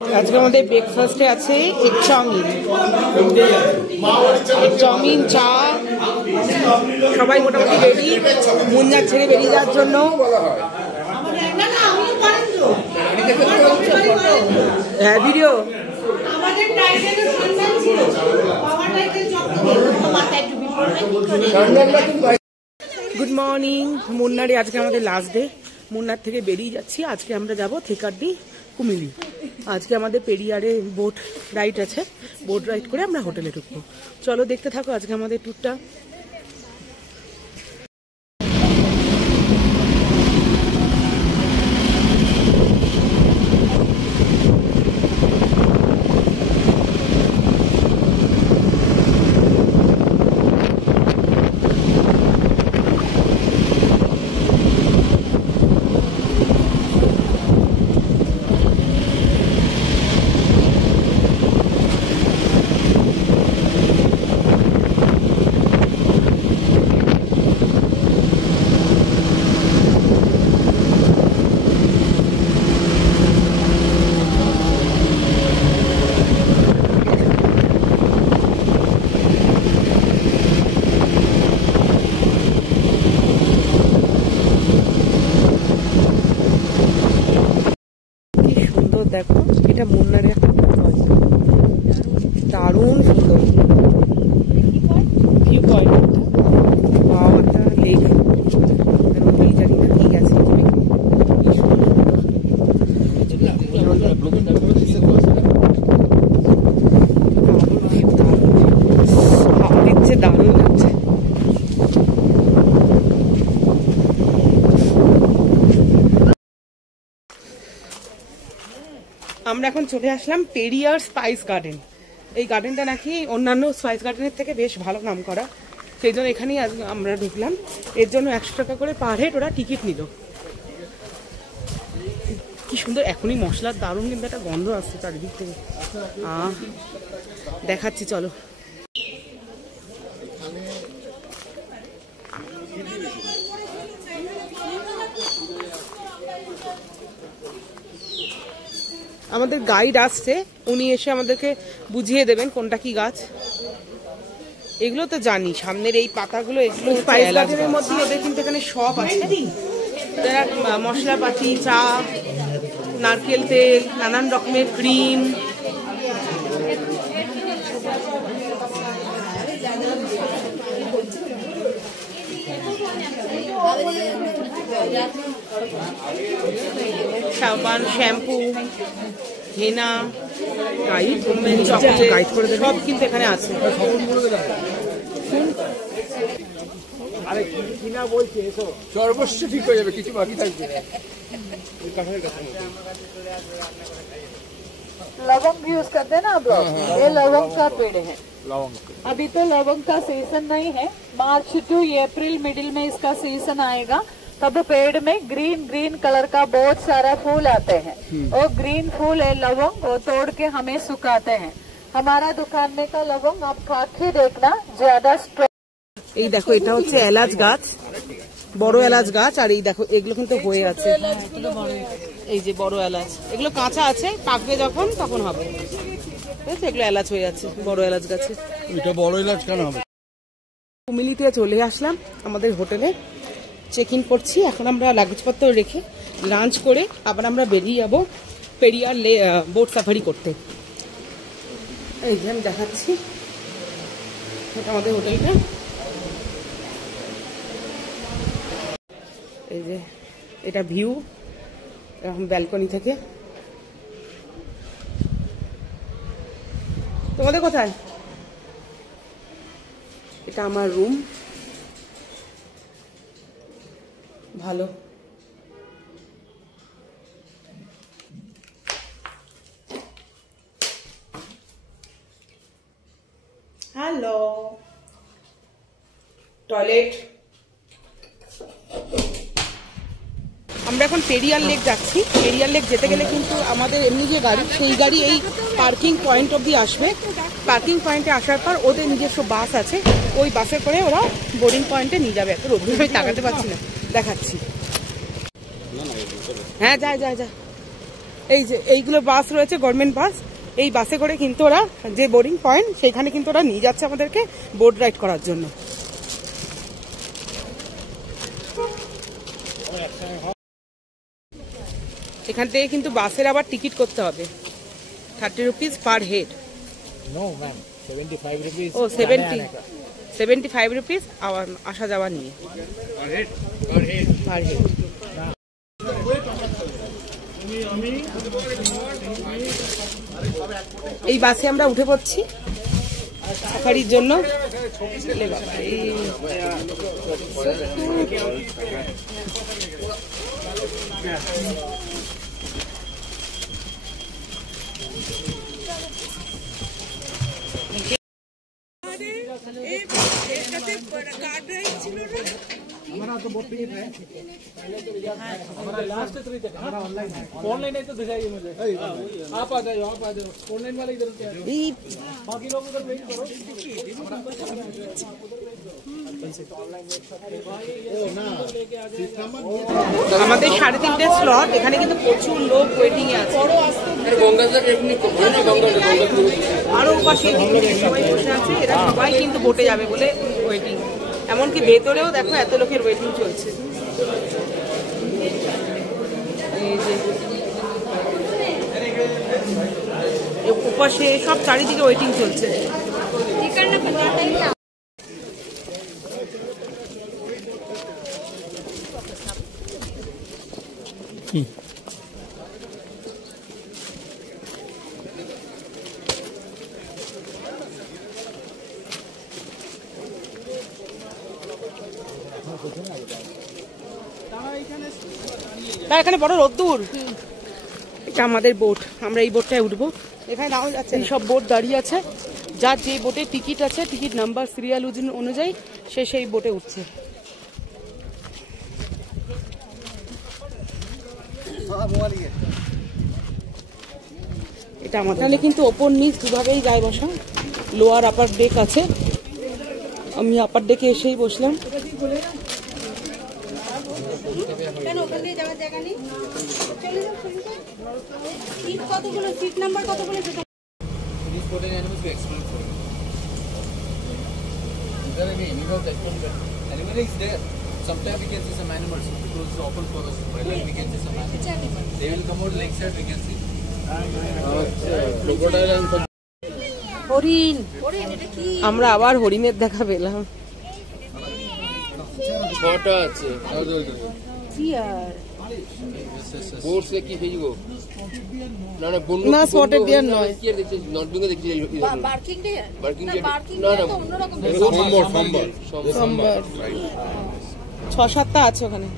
আজকে আমাদের ব্রেকফাস্টে আছে এগ চাউমিন, চা। সবাই মোটামুটি রেডি মুন্নার ছেড়ে বেরিয়ে যাওয়ার জন্য। হ্যাঁ, ভিডিও। Good morning. মুন্নারে আজকে আমাদের লাস্ট ডে। মুন্নার থেকে বেরিয়ে যাচ্ছি। আজকে আমরা যাব থেকারডি কুমিল্লি। আজকে আমাদের পেরিয়ারে বোট রাইড আছে। বোট রাইড করে আমরা হোটেলে ঢুকবো। চলো দেখতে থাকো আজকে আমাদের ট্যুরটা। দেখো, এটা মুন্নারে দারুণ সুন্দর ভিউ পয়েন্ট। একটা লেক, জানি না ঠিক আছে। হাওয়া দিচ্ছে, দারুণ লাগছে। আমরা এখন চলে আসলাম পেরিয়ার স্পাইস গার্ডেন। এই গার্ডেনটা নাকি অন্যান্য স্পাইস গার্ডেনের থেকে বেশ ভালো নাম করা, সেই জন্য এখানেই আমরা ঢুকলাম। এর জন্য 100 টাকা করে পার হেড ওরা টিকিট নিল। কি সুন্দর, এখনই মশলার দারুণ কিন্তু একটা গন্ধ আসছে চারিদিক থেকে। দেখাচ্ছি চলো। আমাদের গাইড আসছে, উনি এসে আমাদেরকে বুঝিয়ে দেবেন কোনটা কি গাছ। এগুলো তো জানি, সামনের এই পাতাগুলো এগুলো স্পাইস গার্ডেনের মধ্যে। ওদের কিন্তু এখানে সব আছে, মশলাপাতি, চা, নারকেল তেল, নানান রকমের ক্রিম। সাবান, শ্যাম্পু, হেনা, গাইড করে দেবে, সব কিন্তু এখানে আছে। সর্বস্ব ঠিক হয়ে যাবে, কিছু বাকি থাকবে। लवंग यूज करते हैं ना आप लोग, ये लवंग का पेड़ है। अभी तो लवंग का सीजन नहीं है, मार्च टू अप्रैल मिडिल में इसका सीजन आएगा। तब पेड़ में ग्रीन ग्रीन कलर का बहुत सारा फूल आते हैं। वो ग्रीन फूल है लवंग, वो तोड़ के हमें सुखाते हैं। हमारा दुकान में का लवंग आप खा के देखना, ज्यादा स्ट्रॉन्ग। এই দেখো, এটা হচ্ছে এলাচ গাছ, বড় এলাচ গাছ। আর এই দেখো, এগুলো কিন্তু হয়ে আছে, এই যে বড় এলাচ। এগুলো কাঁচা আছে, পাকবে যখন তখন হবে। এগুলো এলাচ হয়ে আছে বড় এলাচ গাছে। এটা বড় এলাচ কেন হবে? কুমিল্লিতে চলে আসলাম আমাদের হোটেলে, চেক ইন করছি। এখন আমরা লাগেজপত্র রেখে লাঞ্চ করে আবার আমরা বেরিয়ে যাবো পেরিয়ার বোট সাফারি করতে। এই যে আমি দেখাচ্ছি, এটা আমাদের হোটেলটা। এই যে এটা ভিউ এরকম ব্যালকনি থেকে। তোমাদের কোথায়? এটা আমার রুম। ভালো, হ্যালো, টয়লেট। আমরা এখন পেরিয়ার লেক যাচ্ছি। পেরিয়ার লেক যেতে গেলে কিন্তু আমাদের এমনি যে গাড়ি, সেই গাড়ি এই পার্কিং পয়েন্ট অবধি আসবে। পার্কিং পয়েন্টে আসার পর ওদের নিজস্ব বাস আছে, ওই বাসে করে ওরা বোর্ডিং পয়েন্টে নিয়ে যাবে। এত রোদ আমি তাকাতে পারছি না, দেখাচ্ছি। হ্যাঁ, যায় যায় যায়। এই যে এইগুলো বাস রয়েছে, গভর্নমেন্ট বাস। এই বাসে করে কিন্তু ওরা যে বোর্ডিং পয়েন্ট সেখানে কিন্তু ওরা নিয়ে যাচ্ছে আমাদেরকে বোট রাইড করার জন্য। এখান থেকে কিন্তু বাসের আবার টিকিট করতে হবে, 30 rupees per head. No ma'am, 75 rupees ও 75 রুপিস আসা যাওয়া নিয়ে পার হেড। এই বাসে আমরা উঠে পড়ছি সাফারির জন্য। हमारा तो बहुत प्रिय है, हमारा लास्ट 3 तक हमारा ऑनलाइन है, ऑनलाइन है तो दिखाइए मुझे। आप आ जाओ, ऑनलाइन वाले इधर से बाकी लोग उधर वेट करो। আমাদের 3:30 স্লট, এখানে কিন্তু প্রচুর লোক ওয়েটিং এ আছে। আরো পাশে সবাই বসে আছে, এরা সবাই কিন্তু বোটে যাবে বলে ওয়েটিং। এমনকি ভেতরেও দেখো এত লোকের ওয়েটিং চলছে। এই যে উপাসে সব চারিদিকে ওয়েটিং চলছে। এখানে বড় রোদ্দুর। এটা আমাদের বোট, আমরা এই বোটটায় উঠবো। এখানে নাও যাচ্ছে, সব বোট দাঁড়িয়ে আছে, যার যে বোটে টিকিট আছে, টিকিট নাম্বার সিরিয়াল অনুযায়ী সে সেই বোটে উঠছে। এটা আমাদের কিন্তু ওপর নিচ দুভাবেই গায়ে বসা, লোয়ার আপার ডেক আছে। আমি আপার ডেকে এসেই বসলাম। Sometimes we can see some animals because it's open for us. Like we can see some animals. They will come out like that. We can see. Crocodile and হরিণ। আমরা আবার হরিণের দেখা পেলাম। छोटा আছে। বোট সে কি হইব? না বন্য না স্পটেড ডিয়ার নয়। কি দেখছি নট বেঙ্গল দেখছি। বার্কিং ডিয়ার বার্কিং না, ডিয়ার বার্কিং না ডিয়ার না তো অন্যরকম। সোমবার 6-7টা আছে ওখানে।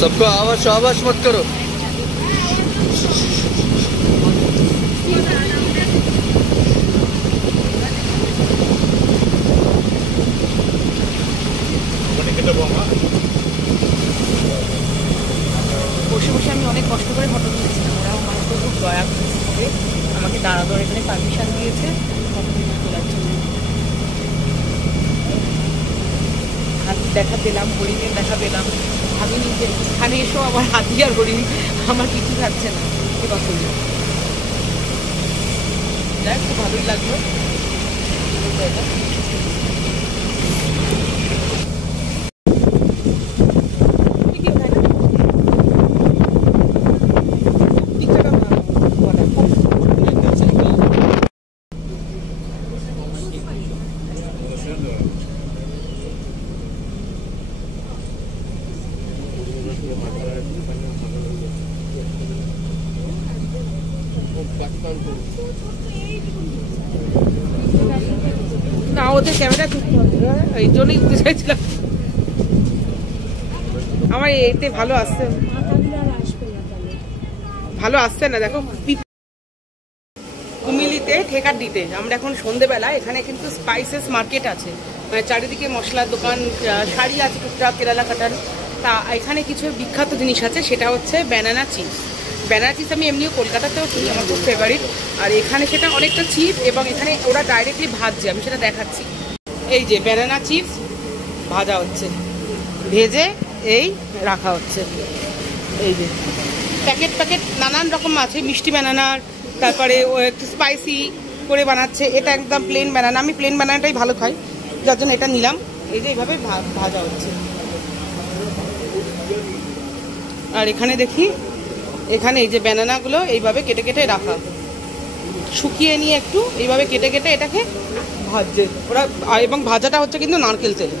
सबको आवाज आवाज मत करो। বসে বসে আমি অনেক কষ্ট করে ফটো তুলেছিলাম, ওরা আমার তো খুব দয়া করে আমাকে দাঁড়ানোর এখানে পারমিশন দিয়েছে ফটো তোলার জন্য। হাতি দেখা পেলাম, হরিণের দেখা পেলাম। আমি নিজে এখানে এসেও আমার হাতি আর হরিণ আমার কিছু থাকছে না, এবার যাই খুব ভালোই লাগলো। না ওদের ক্যামেরা তুলতে হবে, এই জন্যই উঠতে চাইছিলাম। আমার এতে ভালো আসছে, ভালো আসছে না। দেখো কুমিলিতে ঠেকার দিতে আমরা এখন সন্ধেবেলা, এখানে কিন্তু স্পাইসেস মার্কেট আছে, মানে চারিদিকে মশলার দোকান, শাড়ি আছে টুকটাক, কেরালা কাটার। তা এখানে কিছু বিখ্যাত জিনিস আছে, সেটা হচ্ছে ব্যানানা চিপস। ব্যানানা চিপস আমি এমনিও কলকাতাতেও কিনি, আমার খুব ফেভারিট। আর এখানে সেটা অনেকটা চিপ, এবং এখানে ওরা ডাইরেক্টলি ভাজছে, আমি সেটা দেখাচ্ছি। এই যে ব্যানানা চিপস ভাজা হচ্ছে, ভেজে এই রাখা হচ্ছে। এই যে প্যাকেট প্যাকেট নানান রকম আছে, মিষ্টি ব্যানানার, তারপরে ও একটু স্পাইসি করে বানাচ্ছে। এটা একদম প্লেন ব্যানানা, আমি প্লেন ব্যানানাটাই ভালো খাই, যার জন্য এটা নিলাম। এই যে এইভাবে ভাজা হচ্ছে। আর এখানে দেখি, এখানে এই যে ব্যানানাগুলো এইভাবে কেটে কেটে রাখা, শুকিয়ে নিয়ে একটু এইভাবে কেটে কেটে এটাকে ভাজছে ওরা, এবং ভাজাটা হচ্ছে কিন্তু নারকেল তেলে।